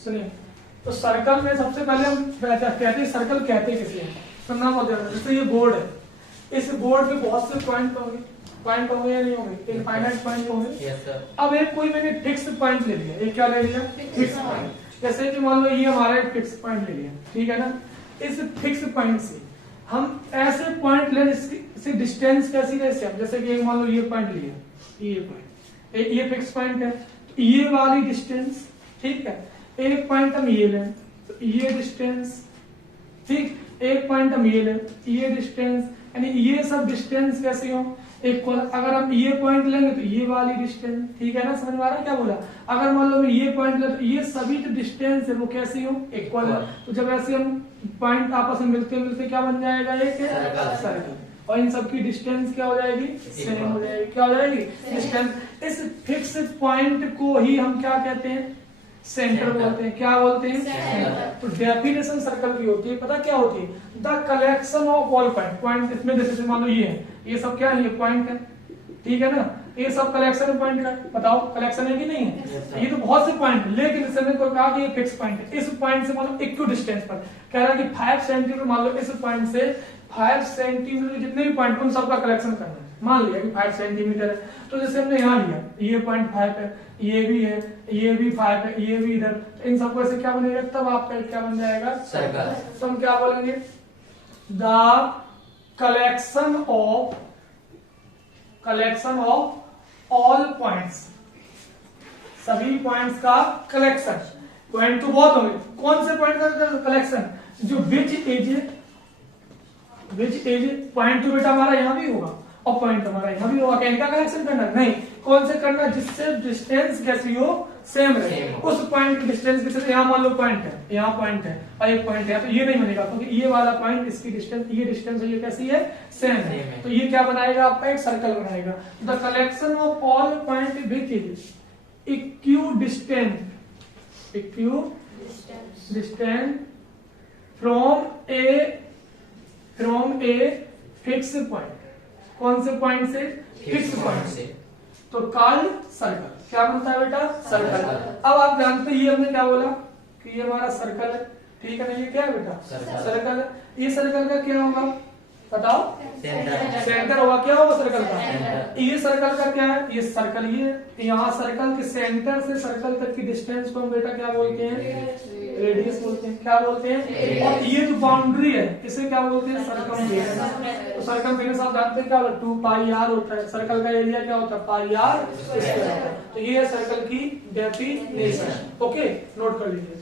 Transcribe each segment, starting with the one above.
सुनिए, तो सर्कल में सबसे पहले हम कहते हैं सर्कल कहते किसे हैं, सुनना बहुत ध्यान। जैसे ये बोर्ड है, इस बोर्ड पे बहुत से पॉइंट होंगे या नहीं होंगे, एक फाइनाइट पॉइंट होंगे। अब एक कोई मैंने फिक्स पॉइंट ले लिया, एक क्या ले लिया, फिक्स पॉइंट। जैसे कि मान लो ये हमारा एक फिक्स पॉइंट ले लिया, ठीक है ना। इस फिक्स पॉइंट से हम ऐसे पॉइंट ले जिसकी डिस्टेंस कैसी रहे सेम। जैसे कि मान लो ये पॉइंट लिया, ये पॉइंट, ये फिक्स पॉइंट है, तो ये वाली डिस्टेंस, ठीक है। एक पॉइंट हम ये लें तो ये डिस्टेंस, ठीक, एक पॉइंट हम ये लें, ये डिस्टेंस, यानी ये सब डिस्टेंस कैसे हो, इक्वल। अगर हम ये पॉइंट लेंगे तो ये वाली डिस्टेंस, ठीक है ना, समझ में आ रहा है क्या बोला। अगर मान लो मैं ये पॉइंट ले तो ये सभी जो डिस्टेंस है वो कैसी हो, इक्वल है। तो जब ऐसे हम पॉइंट आपस में मिलते मिलते क्या बन जाएगा, एक सर्कल, और इन सबकी डिस्टेंस क्या हो जाएगी, सेम हो जाएगी। क्या हो जाएगी, डिस्टेंस। इस फिक्स पॉइंट को ही हम क्या कहते हैं, सेंटर बोलते हैं। क्या बोलते हैं, सेंटर। तो डेफिनेशन सर्कल की होती है, पता क्या होती है, the collection of all point. इसमें जैसे मान लो ये है, ये सब क्या है, ये पॉइंट है, ठीक है ना, ये सब कलेक्शन पॉइंट है। बताओ कलेक्शन है कि नहीं है, ये तो बहुत से पॉइंट है, लेकिन इससे मैंने कहा कि ये फिक्स पॉइंट है। इस पॉइंट से मान लो इक्वल डिस्टेंस पर कह रहा है कि 5 सेंटीमीटर, मान लो इस पॉइंट से 5 सेंटीमीटर जितने भी पॉइंट उन सबका कलेक्शन करना है। मान लिया कि 5 सेंटीमीटर है, तो जैसे हमने यहाँ लिया, ये पॉइंट 5 है, ये भी है, ये भी 5 है, ये भी इधर, तो इन सबको ऐसे क्या बनेगा, तब आपका क्या बन जाएगा, सर्कल। तो हम क्या बोलेंगे, the collection of all points, सभी पॉइंट्स का कलेक्शन। पॉइंट तो बहुत होंगे, कौन से पॉइंट का कलेक्शन, जो विच एज पॉइंट तो बेटा हमारा यहाँ भी होगा और पॉइंट हमारा यहाँ भी होगा। क्या इनका कलेक्शन करना, नहीं, कौन से करना, जिससे डिस्टेंस कैसी हो, सेम रहे। उस पॉइंट की डिस्टेंस कैसे, यहाँ मान लो पॉइंट है, यहाँ पॉइंट है और एक पॉइंट है, तो ये नहीं बनेगा क्योंकि ये वाला पॉइंट इसकी डिस्टेंस, ये डिस्टेंस ये कैसी है, सेम है। तो ये क्या बनाएगा, आपका एक सर्कल बनाएगा। The collection of all point which is equidistant from a fix point. कौन से पॉइंट से, फिक्स पॉइंट से, तो कॉल्ड सर्कल। क्या बनता है बेटा, सर्कल। अब आप जानते हैं ये हमने क्या बोला कि ये हमारा सर्कल है, ठीक है ना, ये क्या है बेटा, सर्कल है। ये सर्कल का क्या होगा, बताओ, सेंटर होगा। क्या होगा सर्कल का, ये सर्कल का क्या है, ये सर्कल, ये यहाँ सर्कल के सेंटर से सर्कल तक की डिस्टेंस को हम बेटा क्या बोलते हैं, रेडियस बोलते हैं। क्या बोलते हैं, और ये जो बाउंड्री है इसे क्या बोलते हैं, सर्कमफेरेंस। तो सर्कमफेरेंस आप जानते हैं क्या होता है, 2 पाई r होता है। सर्कल का एरिया क्या होता है, पाई r। तो ये है सर्कल की डेफिनेशन। ओके, नोट कर लीजिए।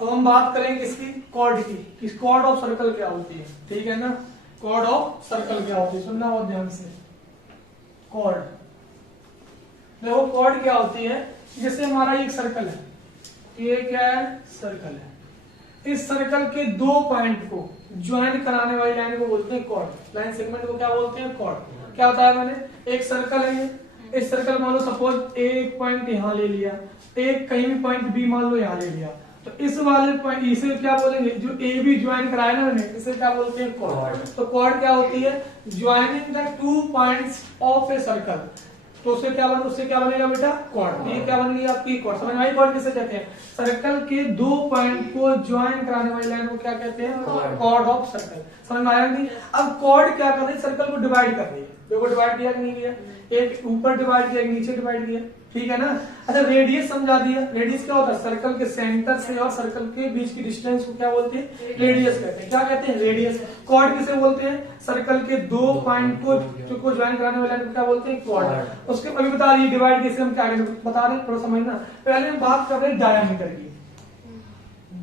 अब हम बात करेंगे इसकी कॉर्ड की, कॉर्ड ऑफ सर्कल क्या होती है, ठीक है ना। कॉर्ड ऑफ सर्कल क्या होती है, सुनना बहुत ध्यान से। कॉर्ड, देखो कॉर्ड क्या होती है, जैसे हमारा एक सर्कल है, ये क्या है, सर्कल है। इस सर्कल के 2 पॉइंट को ज्वाइन कराने वाली लाइन को बोलते हैं कॉर्ड। लाइन सेगमेंट को क्या बोलते हैं, कॉर्ड। क्या होता है, मैंने एक सर्कल है ये, इस सर्कल मान लो सपोज एक पॉइंट यहाँ ले लिया, एक कहीं भी पॉइंट बी मान लो यहाँ ले लिया, तो इस वाले पॉइंट इसे क्या बोलेंगे, जो ए बी ज्वाइन कराया ना मैंने, इसे क्या बोलते हैं, कॉर्ड। तो कॉर्ड क्या होती है, joining the 2 points of a circle. तो उससे क्या बनेगा बेटा, कॉर्ड। ये क्या बनेगी आपकी कॉर्ड। समझ में आई, कॉर्ड किसे कहते हैं, सर्कल के 2 पॉइंट को ज्वाइन कराने वाली लाइन को क्या कहते हैं, कॉर्ड ऑफ सर्कल। समझ में आया नहीं। अब कॉर्ड क्या कर रही है, सर्कल को डिवाइड कर रही है। देखो डिवाइड किया कि नहीं किया, एक ऊपर डिवाइड किया, एक नीचे डिवाइड किया, ठीक है ना। अच्छा, रेडियस समझा दिया। रेडियस क्या होता है, सर्कल के सेंटर से और सर्कल के बीच की डिस्टेंस को क्या बोलते हैं, रेडियस कहते हैं। क्या कहते हैं, रेडियस। कॉर्ड किसे बोलते हैं, सर्कल के 2 पॉइंट को ज्वाइन कराने वाले को क्या बोलते हैं, कॉर्ड। उसके अभी बता रही है डिवाइड कैसे हम क्या बता रहे हैं, थोड़ा समझना। पहले हम बात कर रहे हैं डायामीटर की।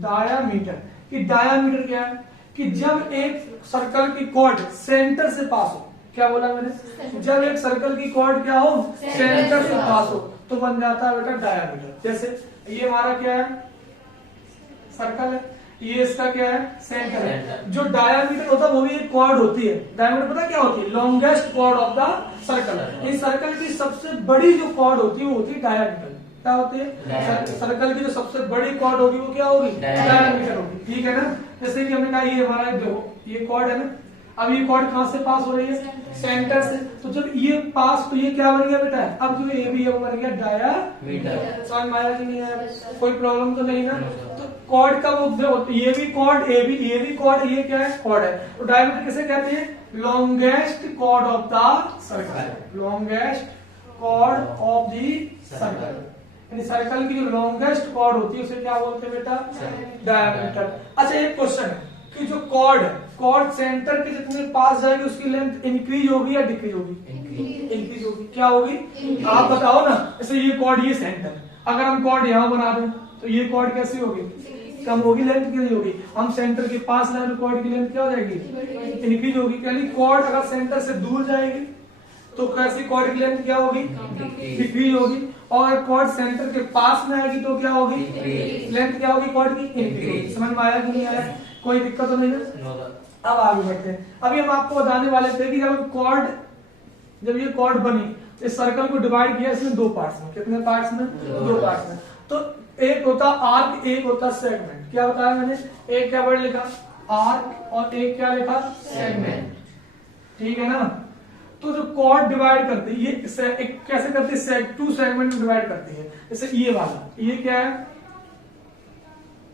डायामीटर की, डायामीटर क्या है कि जब एक सर्कल की कॉर्ड सेंटर से पास हो, क्या बोला मैंने, जब एक सर्कल की कॉर्ड क्या हो, सेंटर से पास हो, तो बन जाता है बेटा डायामीटर। जैसे ये हमारा क्या है, सर्कल है, ये इसका क्या है, सेंटर है। जो डायामीटर होता है वो भी एक कॉर्ड होती है। डायामीटर पता क्या होती है, longest chord of the circle. इस सर्कल की सबसे बड़ी जो कॉर्ड होती है वो होती है डायामीटर। क्या होती है, सर्कल की जो सबसे बड़ी कॉर्ड होगी वो क्या होगी, डायामीटर होगी, ठीक है ना। जैसे कि हमने कहा ये हमारा देखो ये कॉर्ड है ना, अब ये कॉर्ड कहां से पास हो रही है? सेंटर से। तो जब ये पास, तो ये क्या बन गया बेटा? अब जो ए बी है वो बन गया डायामीटर। समझ में आया कि नहीं आया? कोई प्रॉब्लम तो नहीं ना? तो कॉर्ड का वो ये भी कॉर्ड, ये भी कॉर्ड, ये क्या है? कॉर्ड है। तो डायामीटर किसे कहते हैं? Longest chord of the circle. Longest chord of the circle, यानी सर्कल की जो लॉन्गेस्ट कॉर्ड होती है उसे क्या बोलते हैं बेटा? डायामीटर। अच्छा, एक क्वेश्चन है कि जो कॉर्ड है, कॉर्ड सेंटर के जितने पास जाएगी उसकी लेंथ इंक्रीज होगी या डिक्रीज होगी? इंक्रीज होगी। क्या होगी? आप बताओ ना। जैसे ये कॉर्ड, ये सेंटर, अगर हम कॉर्ड यहाँ बना दें तो ये कॉर्ड कैसी होगी? कम होगी, लेंथ कितनी होगी? हम सेंटर के पास लाए तो कॉर्ड की लेंथ क्या हो जाएगी? इंक्रीज होगी। यानी कॉर्ड अगर सेंटर से दूर जाएगी तो कैसी कॉर्ड की लेंथ क्या होगी? डिक्रीज होगी। और अगर कॉर्ड सेंटर के पास में आएगी तो क्या होगी? लेंथ क्या होगी कॉर्ड की? इंक्रीज। समझ में आया कि नहीं आया? कोई दिक्कत तो नहीं है? अब आगे बढ़ते हैं। अभी हम आपको बताने वाले थे कि जब ये कॉर्ड बनी, इस सर्कल को डिवाइड किया इसमें दो पार्ट्स में। कितने पार्ट्स में? दो पार्ट्स में। तो एक होता आर्क, एक होता सेगमेंट। क्या बताया मैंने? एक क्या वर्ड लिखा? आर्क, और एक क्या लिखा? सेगमेंट। ठीक है ना? तो जो कॉर्ड डिवाइड करती है, ये कैसे करती है? टू सेगमेंट में डिवाइड करती है। जैसे ये वाला, ये क्या है?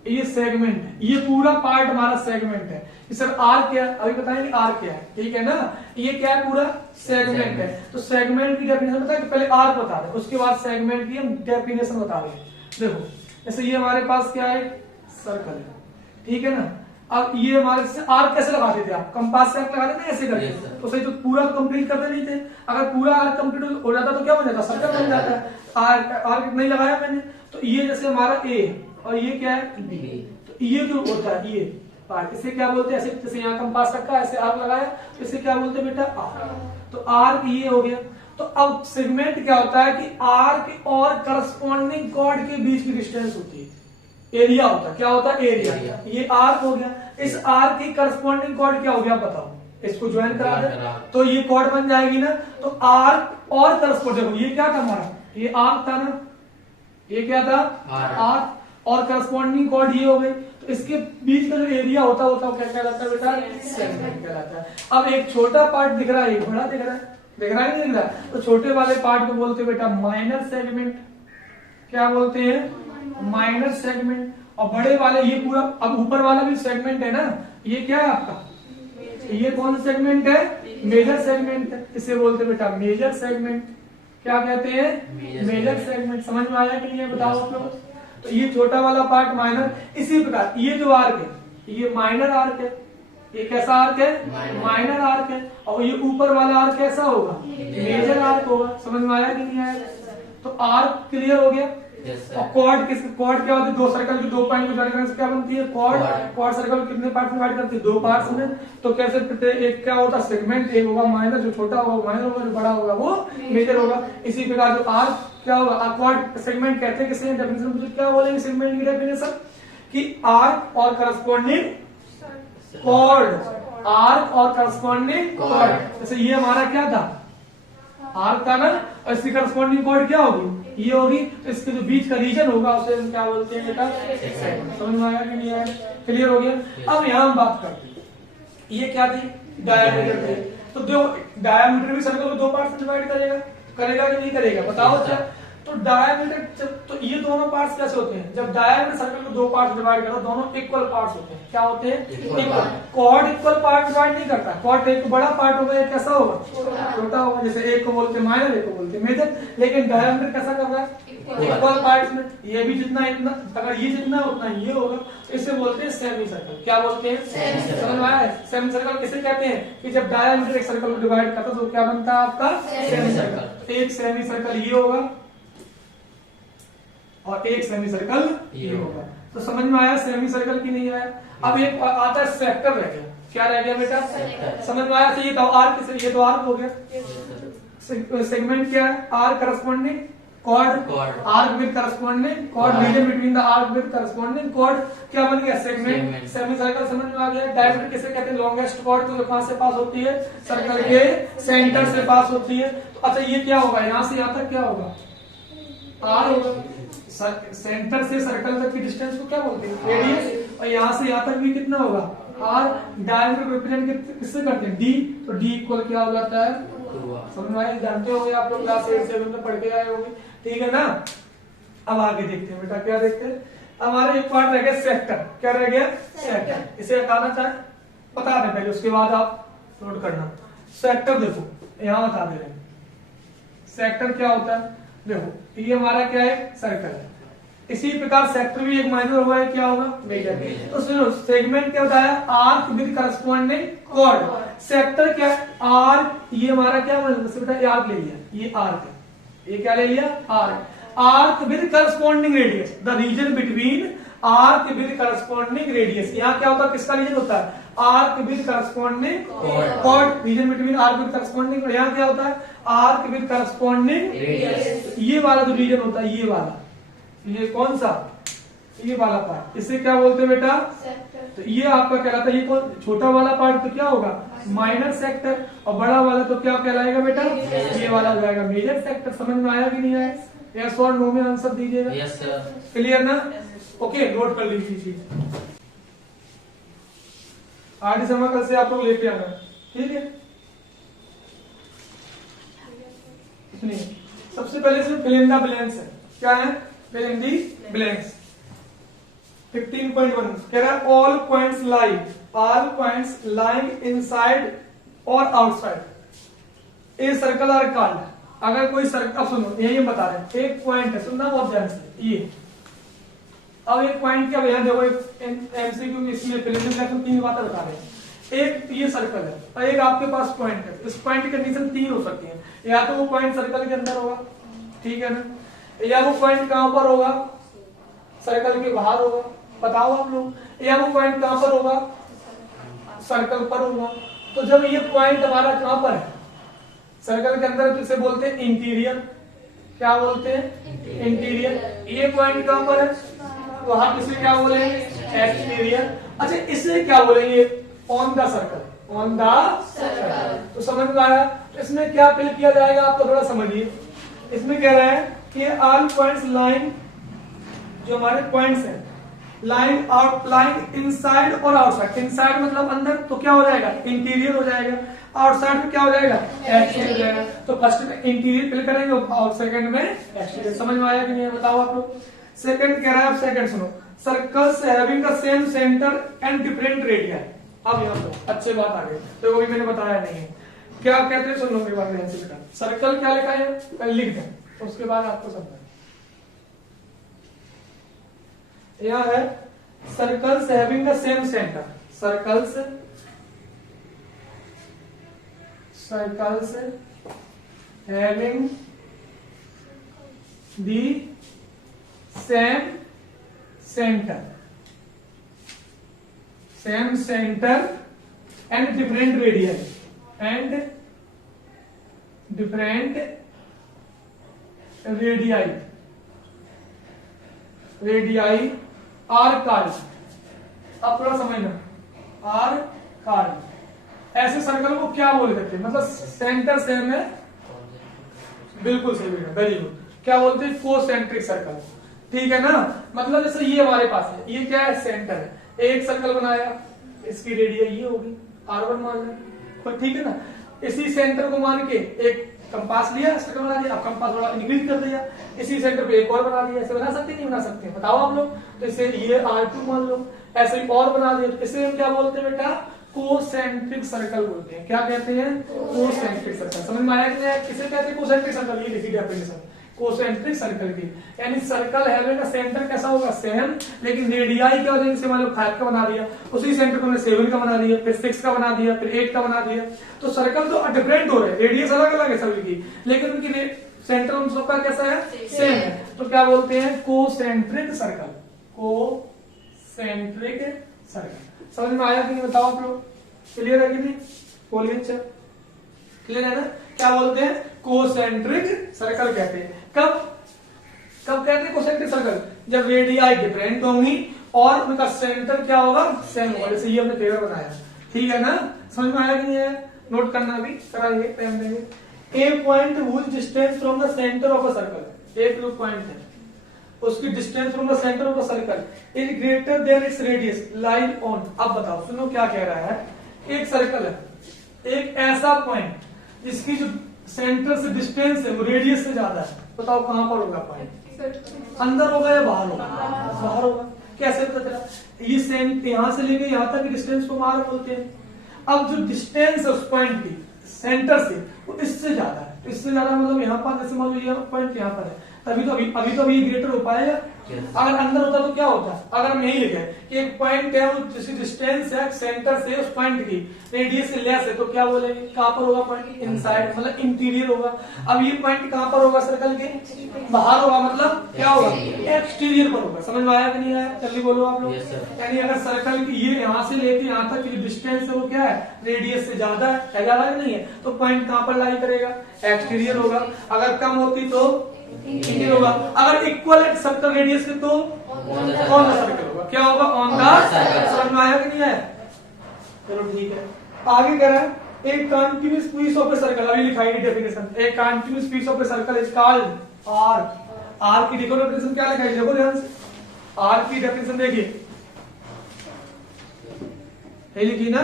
ये सेगमेंट है। ये पूरा पार्ट हमारा सेगमेंट है। सर आर क्या है? अभी बताएंगे आर क्या है। ठीक है ना? ये क्या है? पूरा सेगमेंट है। तो सेगमेंट की डेफिनेशन बता, पहले आर बता दें, उसके बाद सेगमेंट की हम डेफिनेशन बता देंगे। देखो, जैसे ये हमारे पास क्या है? सर्कल है। ठीक है ना? अब ये हमारे से आर्क कैसे लगाते थे आप? कंपास से आर्क लगा देते ऐसे करके, तो सही तो पूरा कंप्लीट करते नहीं थे। अगर पूरा आर्क कंप्लीट हो जाता तो क्या बन जाता? सर्कल बन जाता। आर्क नहीं लगाया मैंने, तो ये जैसे हमारा ए और ये क्या है? बी। तो ये जो होता है ये पार्ट, इसे क्या बोलते हैं? ऐसे जैसे यहाँ कंपास रखा, ऐसे आर्क लगाया, तो इसे क्या बोलते हैं बेटा? आर्क। तो आर्क ये हो गया। तो अब सेगमेंट क्या होता है कि आर्क और करस्पॉन्डिंग कॉर्ड के बीच की डिस्टेंस होती है, एरिया होता है। क्या होता है? एरिया। ये आर्क हो गया। इस आर्क की करस्पॉन्डिंग कॉर्ड क्या हो गया? बताओ। इसको ज्वाइन करा दे तो ये कॉर्ड बन जाएगी ना। तो आर्क और करस्पॉन्डिंग, ये क्या था हमारा? ये आर्क था ना? ये क्या था? आर्क। और करस्पॉन्डिंग कॉर्ड ये हो गई। तो इसके बीच का जो एरिया होता है क्या कहलाता है बेटा? सेगमेंट कहलाता है। अब एक छोटा पार्ट दिख रहा है, एक बड़ा दिख रहा है। दिख रहा है नहीं दिख रहा? तो छोटे वाले पार्ट को बोलते हैं बेटा माइनर सेगमेंट। क्या बोलते हैं? Minor segment. और बड़े वाले, ये पूरा, अब ऊपर वाला भी सेगमेंट है ना, ये क्या है आपका? ये कौन सा सेगमेंट है? मेजर सेगमेंट है। इसे बोलते हैं बेटा मेजर सेगमेंट। क्या कहते हैं? Major segment. समझ में आया कि नहीं है? बताओ आप लोग। तो ये छोटा वाला पार्ट माइनर। इसी प्रकार ये जो आर्क है, ये माइनर आर्क है। ये कैसा आर्क है? माइनर आर्क है। और ये ऊपर वाला आर्क कैसा होगा? मेजर आर्क होगा। समझ में आया कि नहीं आया? तो आर्क क्लियर हो गया। और कॉर्ड क्या होती है? दो सर्कल के दो पॉइंट को ज्वाइन करने से क्या बनती है? कॉर्ड। कॉर्ड सर्कल कितने पार्ट में डिवाइड करती है? दो पार्ट्स में। तो कैसे? एक क्या होता है? सेगमेंट। एक होगा माइनर, जो छोटा होगा माइनर होगा, जो बड़ा होगा वो मेजर होगा। इसी प्रकार जो आर्क क्या होगा? कॉर्ड सेगमेंट कहते हैं किसे? डेफिनेशन पूछे क्या बोलेंगे सेगमेंट की डेफिनेशन? कि आर्क और करस्पॉन्डिंग कॉर्ड। आर्क और करस्पॉन्डिंग कॉर्ड। जैसे ये हमारा क्या था? आर्क था ना, और इसकी करस्पॉन्डिंग कॉर्ड क्या होगी? ये होगी। तो इसके जो बीच का रीजन होगा उसे हम क्या बोलते हैं बेटा? सेगमेंट। समझ में आया कि नहीं आया? क्लियर हो गया। अब यहाँ हम बात करते हैं, ये क्या थी? डायामीटर थी। तो जो डायामीटर भी सर्कल को दो पार्ट में डिवाइड करेगा कि नहीं करेगा? बताओ। अच्छा, तो डायामीटर, तो ये दोनों पार्ट्स कैसे होते हैं? जब डायामीटर सर्कल को दो पार्ट्स डिवाइड करता है, दोनों इक्वल पार्ट्स होते हैं। क्या होते हैं? Equal. Chord equal part divide नहीं करता। कॉर्ड एक बड़ा पार्ट होगा, एक कैसा होगा? छोटा होगा। जैसे एक को बोलते हैं माइनर, एक को बोलते हैं मेजर। लेकिन डायामीटर कैसा कर रहा है? इक्वल पार्ट्स में। ये भी जितना इतना, अगर ये जितना उतना ये होगा, इसे बोलते हैं सेमी सर्कल। क्या बोलते हैं? समझ में आया? सेमी सर्कल किसे कहते हैं? कि जब डायामीटर एक सर्कल को डिवाइड करता है तो क्या बनता है आपका? Semi circle. एक सेमी सर्कल ये होगा और एक सेमी सर्कल ये होगा। तो समझ में आया सेमी सर्कल की? नहीं आया? अब एक आता है सेक्टर रह गया। क्या रह गया बेटा? समझ में आया? तो ये तो आर्क, ये तो आर्क हो गया। सेगमेंट क्या है? Arc corresponding chord. Arc with corresponding chord. Region between the arc with corresponding chord. क्या बन गया? सेगमेंट। सेमी सर्कल समझ में आ गया। डायमीटर किसे कहते हैं? Longest chord. तो कहां से पास होती है? सर्कल के सेंटर से पास होती है। तो अच्छा, ये क्या होगा? यहां से यहां तक क्या होगा? आर होगा। सेंटर से सर्कल तक की डिस्टेंस को क्या बोलते हैं? रेडियस। और यहाँ से यहाँ तक भी कितना होगा? और डायमीटर रिप्रेजेंट किससे करते हैं, डी, तो डी इक्वल क्या हो जाता है, समझ में आया, जानते होंगे आप लोग, क्लास 8 7 में पढ़ के आए होंगे, ठीक है ना। अब आगे देखते हैं बेटा, क्या देखते हैं, हमारा एक पार्ट रह गया सेक्टर, क्या रह गया, सेक्टर, इसे हटाना चाहे बता दें पहले, उसके बाद आप नोट करना। सेक्टर देखो यहां बता दे रहे हैं, सेक्टर क्या होता है, देखो ये हमारा क्या है, सर्कल है, इसी प्रकार सेक्टर भी एक माइनर होगा, क्या होगा, मेजर। तो सुनो, सेगमेंट क्या बताया, arc with corresponding chord, sector क्या है, आर्क, ये हमारा क्या बेटा, आर्क ले लिया, ये आर्क है, ये क्या ले लिया, arc, arc with corresponding radius, the region between arc with corresponding radius, यहाँ क्या होता है, किसका रीजन होता है, arc with corresponding chord, region between arc with corresponding, यहाँ क्या होता है, आर्क विद करस्पॉन्डिंग रेडियस, ये वाला जो रीजन होता है, ये वाला, ये कौन सा, ये वाला पार्ट, इसे क्या बोलते हैं बेटा, सेक्टर। तो ये आपका कहलाता है, ये कौन, छोटा वाला पार्ट तो क्या होगा, माइनर सेक्टर, और बड़ा वाला तो क्या कहलाएगा बेटा, ये वाला हो जाएगा मेजर सेक्टर। समझ में आया कि नहीं आया, यस और नो में आंसर दीजिएगा, यस सर, क्लियर ना, ओके, नोट कर लीजिए, आगे समय कल से आप लोग लेके आना, ठीक है। सुनिए, सबसे पहले से फिल इन द ब्लैंक्स है, क्या है, fill in the blanks। 15.1 कह रहा है all points lying inside or outside a circle are called। अगर कोई सर्कल, अब सुनो यही हम बता रहे हैं, एक पॉइंट है, सुनना बहुत ध्यान से, ये अब एक पॉइंट क्या भैया, देखो एमसीक्यू में इसमें प्रिलिमिनरी 3 बातें बता रहे हैं, एक ये सर्कल है और एक आपके पास पॉइंट है, इस पॉइंट की कंडीशन 3 हो सकती है, या तो वो पॉइंट सर्कल के अंदर होगा, ठीक है ना, या वो पॉइंट कहां पर होगा, सर्कल के बाहर होगा, बताओ आप लोग, या वो पॉइंट कहां पर होगा, सर्कल पर होगा। तो जब ये पॉइंट हमारा कहां पर है, सर्कल के अंदर, तो इसे बोलते हैं इंटीरियर, क्या बोलते हैं, इंटीरियर। ये पॉइंट कहां पर है, वहां इसे क्या बोलेंगे, एक्सटीरियर। अच्छा, इसे क्या बोलेंगे, on the circle, on the circle. तो समझ में आया, इसमें क्या फिल किया जाएगा, आप तो थोड़ा समझिए, इसमें कह रहे हैं कि ऑल पॉइंट्स लाइन, जो हमारे पॉइंट्स हैं, लाइन आउट, लाइन इनसाइड और आउटसाइड, इनसाइड मतलब अंदर, तो क्या हो जाएगा, इंटीरियर हो जाएगा, आउटसाइड में क्या हो जाएगा, एक्सटीरियर हो जाएगा। तो फर्स्ट में इंटीरियर फिल करेंगे और सेकंड में एक्सटीरियर। समझ में आया कि नहीं, बताओ आप लोग। सेकंड कह रहा है, सेकंड सुनो, circles having the same centre and different radius. अब यहाँ तो अच्छे बात आ गई, तो वो भी मैंने बताया नहीं है, क्या कहते हैं, सुन लो मेरी बात, सर्कल क्या लिखा है, लिख दें, उसके बाद आपको समझना। यह है circles having the same centre, circles having the same centre and different radius, radii are chord. अब थोड़ा समझना, आर कार्ड, ऐसे सर्कल को क्या बोल देते हैं, मतलब सेंटर सेम है, बिल्कुल सही बेटा, वेरी गुड, क्या बोलते हैं, कोसेंट्रिक सर्कल, ठीक है ना। मतलब जैसे ये हमारे पास है, ये क्या है, सेंटर है, एक सर्कल बनाया, इसकी रेडियस ये होगी R1 मान लें, ठीक है ना। इसी सेंटर को मान के एक कंपास लिया, सर्कल बना दिया, अब कंपास थोड़ा इंक्रीज कर दिया, इसी सेंटर पे एक और बना दिया, ऐसे बना सकते नहीं बना सकते, बताओ आप लोग। तो इसे ये R2 मान लो, ऐसे ही और बना दिया, तो इसे हम क्या बोलते हैं बेटा, कोसेंट्रिक सर्कल बोलते हैं। क्या कहते हैं, कोसेंट्रिक सर्कल। समझ में आया कि नहीं, किसे कहते हैं कोसेंट्रिक सर्कल, ये लिखी डेफिनेशन कोसेंट्रिक सर्कल की, यानी सर्कल हैविंग अ सेंटर कैसा होगा, सेम, लेकिन रेडियाई क्या हो जाएगी, मान लो 5 का बना दिया, उसी सेंटर को हमने 7 का बना दिया, फिर 6 का बना दिया, फिर 8 का बना दिया। तो सर्कल तो डिफरेंट हो रहे हैं, रेडियस अलग अलग है सभी की, लेकिन उनकी सेंटर उन सबका कैसा है, सेम है। तो क्या बोलते हैं, कोसेंट्रिक सर्कल, कोसेंट्रिक सर्कल। समझ में आया कि नहीं, बताओ आप लोग, क्लियर है कि नहीं, बोलिए, अच्छा क्लियर है ना। क्या बोलते हैं, कोसेंट्रिक सर्कल कहते हैं। कब कहते हैं कोसेंट्रिक सर्कल, जब रेडियाई डिफरेंट होंगी और उनका सेंटर क्या होगा, सेम होगा। जैसे ये हमने फिगर बनाया, ठीक है ना, समझ में आया कि नहीं है, नोट करना भी कराएंगे, टाइम देंगे। A point whose distance from the centre of a circle, एक पॉइंट है, उसकी distance from the centre of the circle is greater than its radius line on. अब बताओ, सुनो क्या कह रहा है। एक सर्कल है, एक ऐसा पॉइंट जिसकी जो सेंटर से डिस्टेंस है वो रेडियस से ज्यादा है। बताओ कहां पर होगा पॉइंट? अंदर होगा या बाहर होगा? बाहर होगा। कैसे पता चला? ये सेंट यहां से लेके यहां तक की डिस्टेंस को बाहर बोलते हैं। अब जो डिस्टेंस है उस पॉइंट की सेंटर से वो इससे ज्यादा है। तो इससे ज्यादा मतलब यहाँ पर जैसे मान लो ये पॉइंट यहाँ पर है, अभी तो अभी ग्रेटर हो पाएगा। अगर अंदर होता तो क्या होता? अगर हम यही लिखे कि एक पॉइंट है वो जिसकी डिस्टेंस है सेंटर से उस पॉइंट की रेडियस से लेस है, तो क्या बोलेंगे? कहां पर होगा पॉइंट? इनसाइड, मतलब इंटीरियर होगा। अब ये पॉइंट कहां पर होगा सर्कल के? बाहर होगा, मतलब क्या होगा? एक्सटीरियर पर होगा। समझ में आया कि नहीं आया? जल्दी बोलो आप लोग। यानी अगर सर्कल की ये यहाँ से लेके यहाँ तक की जो डिस्टेंस है वो क्या है? रेडियस से ज्यादा है, ज्यादा नहीं है, तो पॉइंट कहां पर लाई करेगा? एक्सटीरियर होगा। अगर कम होती तो इंटीरियर होगा। अगर इक्वल है सर्कल रेडियस के तो ऑन द सर्कल होगा। क्या होगा? On the circle. समझ में आया कि नहीं आया? चलो ठीक है। आगे कह रहा है एक continuous piece of a circle, अभी लिखाई है डेफिनेशन। एक continuous piece of a circle is called arc. Arc की देखो डेफिनेशन क्या लिखा है, देखो ध्यान से। आर्क की डेफिनेशन देखिए, ये लिखी ना,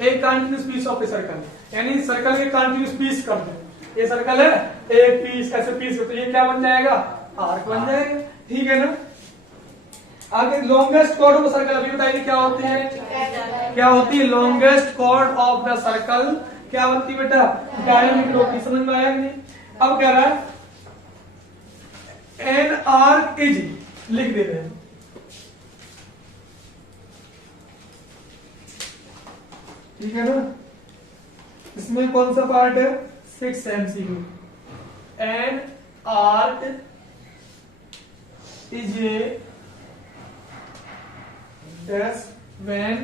एक continuous piece of a circle, यानी सर्कल के कंटीन्यूअस पीस कर दो। ये सर्कल है, एक पीस ऐसे पीस, तो ये क्या बन जाएगा? आर्क बन जाएगा। ठीक है ना? आगे लॉन्गेस्ट कॉर्ड ऑफ सर्कल, अभी बताइए क्या होती है? क्या होती है longest chord of the circle? क्या बनती है बेटा? डायमीटर होती। समझ में आया कि नहीं? अब कह रहा है एन आर्क इज, लिख दे रहे हैं, ठीक है ना? इसमें कौन सा पार्ट है? 6 MCQ। N arc is a dash when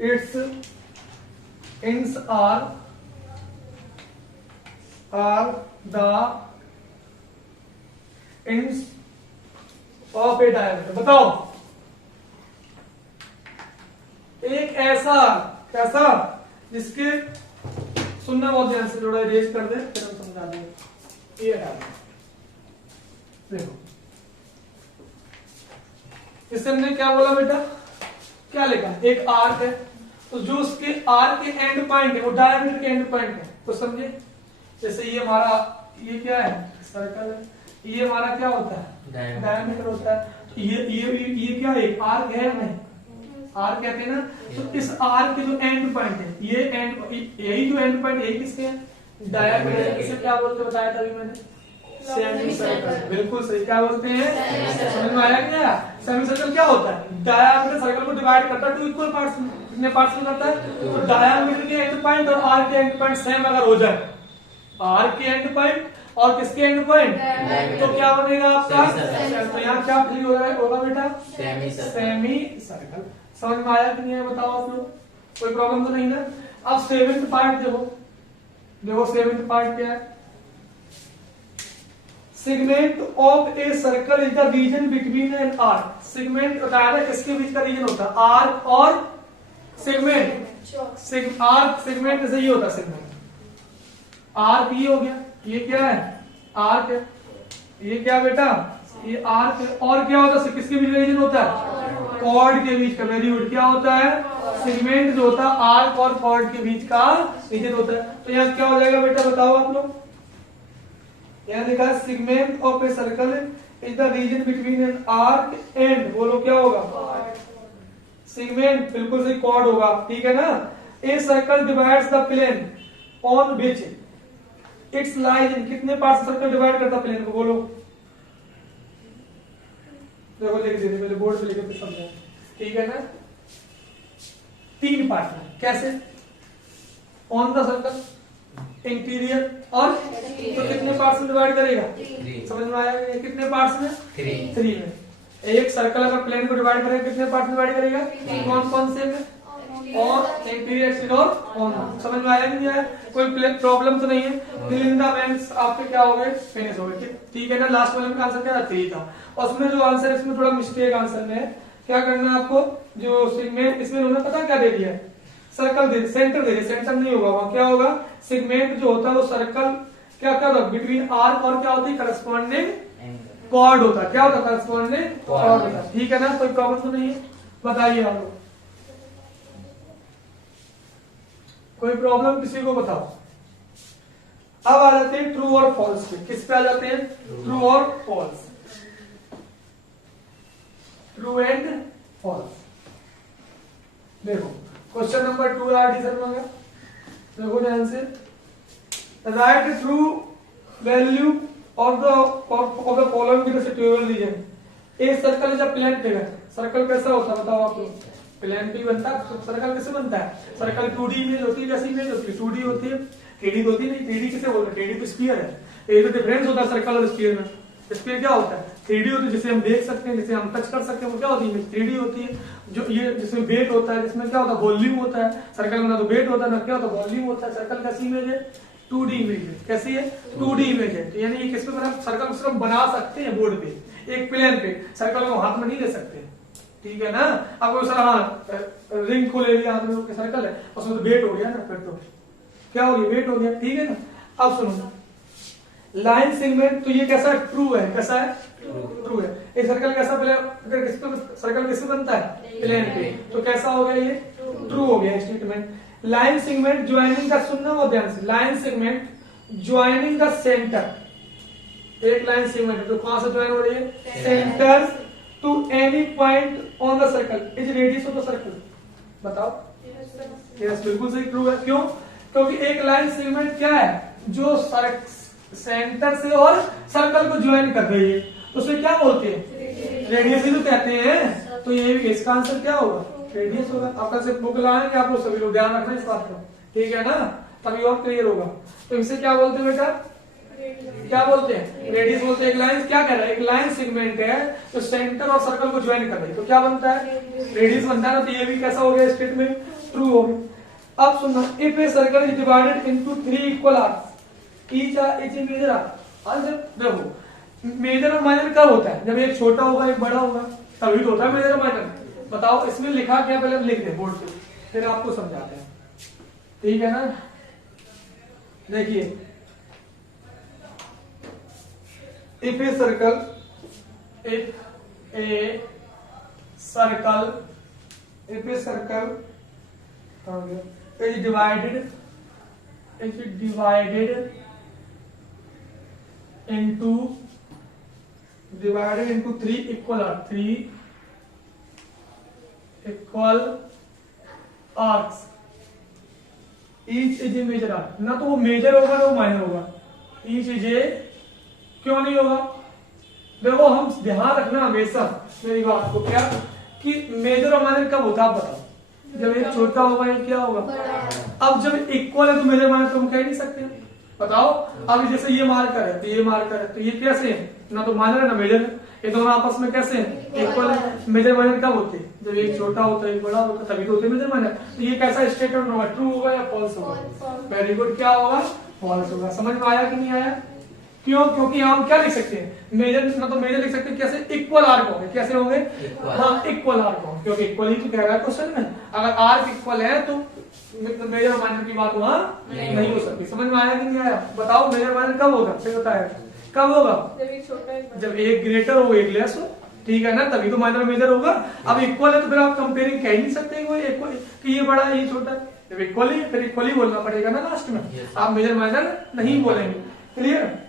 its ends are the ends of a diameter। बताओ, एक ऐसा कैसा जिसके, सुनना बहुत ध्यान से, थोड़ा इरेज कर दे फिर हम समझा देंगे। ये डाल देखो, इससे हमने क्या बोला बेटा? क्या लिखा? एक आर्क है, तो जो उसके आर्क के एंड पॉइंट है वो डायमीटर के एंड पॉइंट है। तो समझे? जैसे ये हमारा, ये क्या है? सर्कल है, ये हमारा क्या होता है? डायमीटर होता है। तो ये क्या है? एक आर्क है या नहीं? आर्क कहते हैं ना। तो इस आर्क के जो एंड पॉइंट है, ये एंड, यही जो एंड पॉइंट, यही किसके है? डायमीटर। इसे क्या बोलते बताया था अभी मैंने? Semi circle. बिल्कुल सही। क्या बोलते हैं? समझ में आया क्या? सेमी सर्कल क्या होता है? डायमीटर सर्कल को डिवाइड करता है टू इक्वल पार्ट्स में। कितने पार्ट्स में करता है? तो डायमीटर के एंड पॉइंट और आर्क के एंड पॉइंट सेम अगर हो जाए, आर्क के एंड पॉइंट और किसके एंड पॉइंट, तो क्या बनेगा आपका? तो यहाँ क्या होगा बेटा? Semi circle. समझ में आया कि नहीं है? बताओ आप लोग, कोई प्रॉब्लम तो नहीं ना? अब सेवेंथ पार्ट देखो, देखो सेवेंथ पार्ट क्या है? Segment of a circle is the region between an arc. Segment बताया था किसके बीच का रीजन होता है? आर्क और सेगमेंट। आर्क सेगमेंट जैसे ये होता है। सेगमेंट आर्क ये हो गया, ये क्या है? आर्क है। ये क्या बेटा? ये आर्क है। और क्या होता है? किसके बीच रीजन होता है? कॉर्ड के बीच का। Very good. क्या होता है? सेगमेंट जो होता है आर्क और कॉर्ड के बीच का रीजन होता है। तो यहाँ क्या हो जाएगा बेटा? बताओ आप लोग। यहाँ लिखा है segment of a circle is the region between an arc and, बोलो क्या होगा? सेगमेंट। बिल्कुल सही, कॉर्ड होगा। ठीक है ना? A circle divides the plane on which it's lies in. कितने पार्ट सर्कल डिवाइड करता प्लेन को? बोलो। देखो लिख दीजिए, पहले बोर्ड पे लिखे फिर समझाएं। ठीक है ना? 3 पार्ट में। कैसे? ऑन द सर्कल, इंटीरियर और, तो कितने पार्ट्स में डिवाइड करेगा? 3। समझ में आया? कितने पार्ट्स में? 3 में। एक सर्कल अगर प्लेन को डिवाइड करेगा कितने पार्ट्स में डिवाइड करेगा? कौन कौन से में? और इंटीरियर, एक्सटीरियर और ऑन। समझ में आया कि नहीं आया? कोई प्रॉब्लम तो नहीं है? फिल इन द ब्लैंक्स आपके क्या हो गए? फिनिश हो गए। ठीक है ना? लास्ट वाले का आंसर क्या था? 3 था। और उसमें जो आंसर, इसमें थोड़ा मिस्टेक आंसर में है। क्या करना है आपको? जो सेगमेंट, इसमें उन्होंने पता क्या दे दिया है? सर्कल दे, सेंटर दे दिया। सेंटर नहीं होगा वहां। क्या होगा? सेगमेंट जो होता है वो सर्कल क्या क्या होता है बिटवीन आर्क और क्या होती है करस्पॉन्डिंग कॉर्ड होता है। क्या होता है करस्पॉन्डिंग कॉर्ड होता है। ठीक है ना, कोई प्रॉब्लम तो नहीं है, बताइए आप लोग, कोई प्रॉब्लम किसी को बताओ। अब आ जाते हैं ट्रू और फॉल्स पे। किस पे आ जाते हैं? ट्रू और फॉल्स, ट्रू एंड फॉल्स। देखो क्वेश्चन नंबर 2 आर सर मांगा, देखो ध्यान से, write true value of the following in table reason. A circle is a plane figure. Circle कैसा होता है बताओ आप लोग? प्लेन भी बनता है। सर्कल कैसे बनता है? सर्कल 2D इमेज होती है, कैसी इमेज होती है? 2D होती है, 3D होती नहीं। 3D किसे बोलते हैं? 3D तो स्फीयर है। ये तो डिफरेंस होता है सर्कल और स्फीयर में। स्फीयर क्या होता है? 3D होती है, जिसे हम देख सकते हैं, जिसे हम टच कर सकते हैं, वो क्या होती है? इमेज 3D होती है। जो ये जिसमें वेट होता है, जिसमें क्या होता है? वॉल्यूम होता है। सर्कल में ना तो वेट होता है ना क्या होता है? वॉल्यूम होता है। सर्कल कैसी इमेज है? 2D इमेज है। कैसी है? 2D इमेज है। तो यानी ये किस पे बना? सर्कल को सिर्फ बना सकते हैं बोर्ड पे, एक प्लेन पे। सर्कल को हाथ में नहीं ले सकते, ठीक है ना। अब वो सर हाँ रिंग को ले लिया हाथ में, सर्कल है, उसमें तो वेट हो गया ना, फिर तो क्या हो गया? वेट हो गया, ठीक है ना। अब सुनो, लाइन सेगमेंट, तो ये कैसा है? ट्रू है। कैसा है? ट्रू है। ये सर्कल कैसा प्लेन, सर्कल किससे बनता है? प्लेन पे। तो कैसा हो गया? ये ट्रू हो गया statement. Line segment joining the, सुनना हो ध्यान से, line segment joining the centre. एक लाइन सेगमेंट तो कहां से ज्वाइन हो रही है? Centre to any point on the circle is radius of the circle. बताओ। यस बिल्कुल सही, ट्रू है। क्यों? क्योंकि एक लाइन सेगमेंट क्या है? जो सेंटर से और सर्कल को ज्वाइन कर रही है, तो उसे क्या बोलते हैं? रेडियस ही तो कहते हैं। तो ये इसका आंसर क्या होगा? रेडियस होगा। आपका से बुक लाएंगे आप लोग, सभी लोग ध्यान रखना इस बात को, ठीक है ना, तभी और क्लियर होगा। तो इसे क्या बोलते हैं बेटा? क्या बोलते हैं? रेडियस बोलते हैं। एक लाइन क्या कह रहा है? एक लाइन सेगमेंट है तो सेंटर और सर्कल को ज्वाइन कर रही है, तो क्या बनता है? रेडियस बनता है ना। तो ये भी कैसा हो गया स्टेटमेंट? ट्रू हो गया। अब सुनना, if a circle is divided into 3 equal arcs, each major arc. आज देखो मेजर और माइनर कब होता है? जब एक छोटा होगा एक बड़ा होगा, तभी तो होता है मेजर और माइनर। बताओ इसमें लिखा क्या? पहले लिख दे बोर्ड पे, फिर आपको समझाते हैं, ठीक है ना। देखिए, if a circle is divided into 3 equal arcs, each is a major arc। ना तो वो मेजर होगा ना वो माइनर होगा। each is a, क्यों नहीं होगा? देखो हम ध्यान रखना हमेशा मेरी बात को, क्या कि मेजर और माइनर कब होता है आप बताओ? जब एक छोटा होगा एक क्या होगा? अब जब इक्वल है तो मेजर माइनर तो हम कह नहीं सकते, बताओ। अब जैसे ये मार्कर है तो ये मार्कर है, तो ये कैसे है? ना तो माइनर है ना मेजर है, ये दोनों आपस में कैसे हैं? इक्वल है। मेजर माइनर कब होते हैं? जब एक छोटा होता है एक बड़ा होता है, तभी तो होते हैं मेजर माइनर। तो ये कैसा स्टेटमेंट होगा? ट्रू होगा या फॉल्स होगा? वेरी गुड, क्या होगा? फॉल्स होगा। समझ में आया कि नहीं आया? क्यों? क्योंकि हम क्या लिख सकते हैं? मेजर ना तो मेजर लिख सकते हैं, कैसे? इक्वल आर्क होंगे। कैसे होंगे? हाँ इक्वल आर्क होंगे, क्योंकि इक्वल ही तो कह रहा है क्वेश्चन में। अगर आर्क इक्वल है तो मेजर माइनर की बात वहां नहीं हो सकती। समझ में आया कि नहीं आया? बताओ मेजर माइनर कब होगा? फिर बताया कब होगा? जब एक ग्रेटर हो एक लेस हो, ठीक है ना, तभी तो माइनर मेजर होगा। अब इक्वल है तो फिर आप कंपेयरिंग कह ही नहीं सकते कि ये बड़ा है ये छोटा है। जब इक्वल ही फिर इक्वल ही बोलना पड़ेगा ना लास्ट में, आप मेजर माइनर नहीं बोलेंगे। Clear?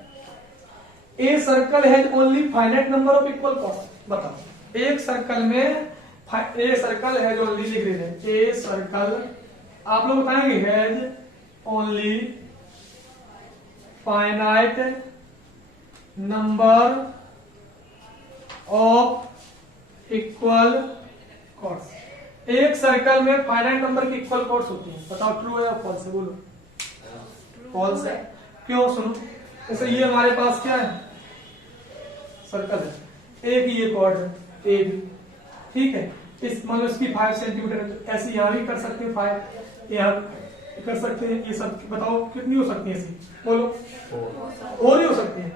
A circle has only finite number of equal chords. बताओ एक सर्कल में ए सर्कल हैज ओनली लिख रहे हैं। ए सर्कल आप लोग बताएंगे has only finite number of equal chords. एक सर्कल में फाइनाइट नंबर की इक्वल कॉर्ड्स होती हैं। बताओ ट्रू है या फॉल्स है? बोलो। फॉल्स है। क्यों? सुनो, जैसे ये हमारे पास क्या है? सर्कल है, एक ये कॉर्ड है ए बी, ठीक है। इस मतलब इसकी 5 सेंटीमीटर है, तो ऐसे यहां भी कर सकते हैं 5, यहाँ कर सकते हैं। ये सब बताओ कितनी हो सकती है ऐसी? बोलो। और ही हो सकती है,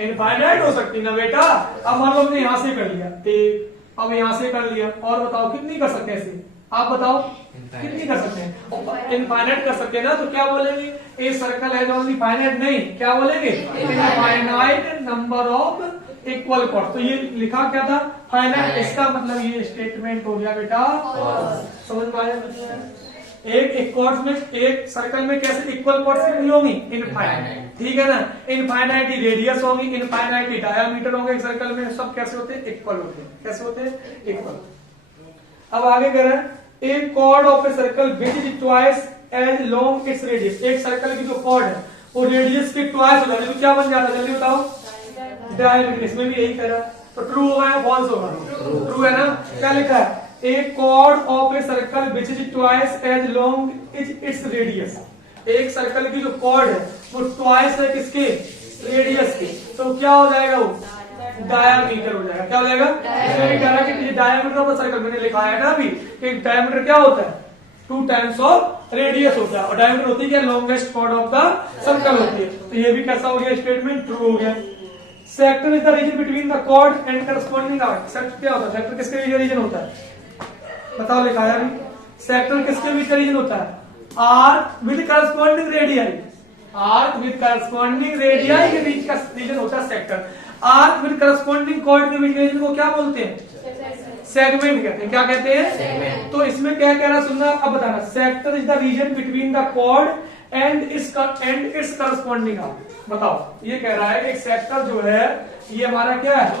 इनफाइनाइट हो सकती है ना बेटा। अब मान लो हमने यहां से कर लिया एक, अब यहां से कर लिया, और बताओ कितनी कर सकते हैं ऐसे? आप बताओ कितनी कर सकते हैं? इनफाइनाइट कर सकते हैं ना, तो क्या बोलेंगे? ए सर्कल हैज ओनली फाइनाइट, नहीं क्या बोलेंगे? Infinite number of equal cord. तो ये लिखा क्या था? फाइनाइट। इसका मतलब ये स्टेटमेंट हो गया बेटा, समझ में आया? एक कॉर्ड्स में, एक सर्कल में कैसे इक्वल कॉर्ड्स नहीं होंगी? इनफाइनाइट, ठीक है ना? इनफाइनाइट ही रेडियस होंगी, इनफाइनाइट ही डायामीटर होंगे। एक सर्कल में सब कैसे होते हैं? इक्वल होते हैं। कैसे होते हैं? इक्वल। अब आगे कह रहे हैं एक chord of a circle which is twice as long its radius. एक सर्कल की जो कॉर्ड है वो रेडियस के ट्वाइस हो जाती है तो क्या बन जाता है? जल्दी बताओ। डायमीटर। इसमें भी यही कह रहा है, तो ट्रू होगा या फॉल्स होगा? ट्रू है ना? क्या लिखा है? एक chord of a circle which is twice as long is its radius. एक सर्कल की जो कॉर्ड है वो ट्वाइस है किसके? रेडियस की। तो क्या हो जाएगा? वो डायामीटर हो जाएगा। क्या हो जाएगा? इसमें भी कह रहा है कि डायामीटर ऑफ द सर्कल, मैंने लिखा है ना अभी कि डायामीटर क्या होता है? 2 टाइम्स ऑफ रेडियस होता है, और डायमीटर होती है क्या? Longest chord of the circle होती है। तो ये भी कैसा हो गया? स्टेटमेंट ट्रू हो गया। Sector is the region between the chord and corresponding arc. Sector क्या होता है? सेक्टर किसके बीच रीजन होता है? बताओ, लिखा है अभी। सेक्टर किसके बीच रीजन होता है? Arc with corresponding radius. Arc with corresponding radius के बीच का रीजन होता है sector. Arc with corresponding chord के बीच रीजन को क्या बोलते हैं? सेगमेंट कहते हैं। क्या कहते हैं? सेगमेंट। तो इसमें क्या कह रहा सुनना, अब बताना। Sector is the region between the chord and its corresponding arc. बताओ, ये कह रहा है एक सेक्टर जो है ये हमारा क्या है?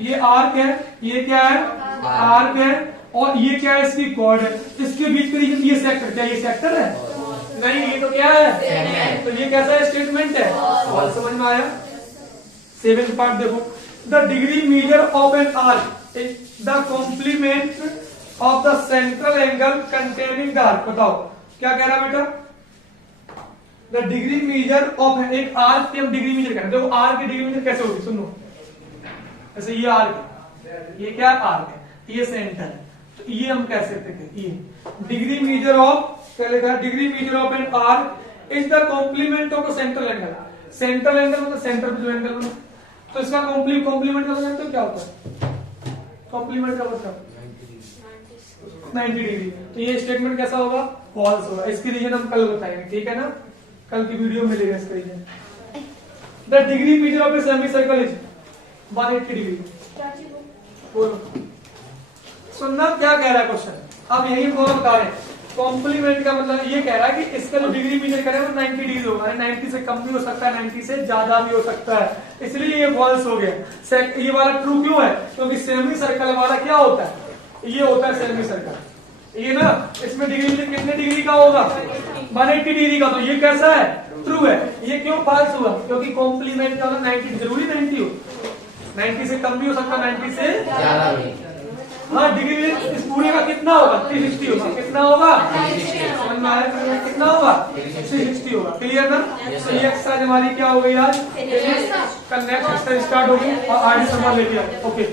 ये आर्क है, ये क्या है? आर्क है, और ये क्या है? इसकी कॉर्ड है। इसके बीच का रीजन ये सेक्टर, क्या ये सेक्टर है? नहीं, ये तो क्या है? तो ये कैसा स्टेटमेंट है? और समझ में आया? 7th पार्ट देखो। The degree measure of an arc the complement of the central angle containing the arc. बताओ क्या कह रहा है बेटा? द डिग्री मेजर ऑफ एक आर्क की हम डिग्री मेजर करें। देखो आर्क की डिग्री मेजर कैसे होगी, सुनो। जैसे ये आर्क है, ये क्या आर्क है? ये सेंटर है, तो ये हम कह सकते हैं ये डिग्री मेजर ऑफ, क्या लिखा है? Degree measure of an arc is the complement of the central angle. Central angle मतलब सेंटर पे जो एंगल बना, तो इसका कॉम्प्लीमेंट का मतलब तो क्या होता है? कॉम्प्लीमेंट का मतलब 90 डिग्री। तो ये स्टेटमेंट कैसा होगा? फॉल्स होगा। इसकी रीजन हम कल बताएंगे, ठीक है ना? कल की वीडियो में मिलेगा इसका region. The degree measure of a semi circle is 180 degree. बोलो, सुनना क्या कह रहा है क्वेश्चन। अब यही फॉलो बता रहे हैं। कॉम्प्लीमेंट का मतलब ये कह रहा है कि इसका जो डिग्री मेजर करें वो 90 डिग्री होगा। 90 से कम भी हो सकता है, 90 से ज्यादा भी हो सकता है, इसलिए ये फॉल्स हो गया। ये वाला ट्रू क्यों है? क्योंकि सेमी सर्कल हमारा क्या होता है? ये होता है सेमी सर्कल। ये ना, इसमें डिग्री मेजर कितने डिग्री का होगा? 180 डिग्री का। तो ये कैसा है? ट्रू है। ये क्यों फॉल्स हुआ? क्योंकि कॉम्प्लीमेंट का 90 जरूरी 90 हो, 90 से कम भी हो सकता है, 90 से ज्यादा भी। हाँ, डिग्री इस पूरे का कितना होगा? 360 होगा। कितना होगा? कितना होगा? 360 होगा। क्लियर ना? तो ये एक्सरसाइज हमारी क्या हो गई आज? कल नेक्स्ट एक्सरसाइज स्टार्ट होगी और आज नंबर लेके आओ। ओके।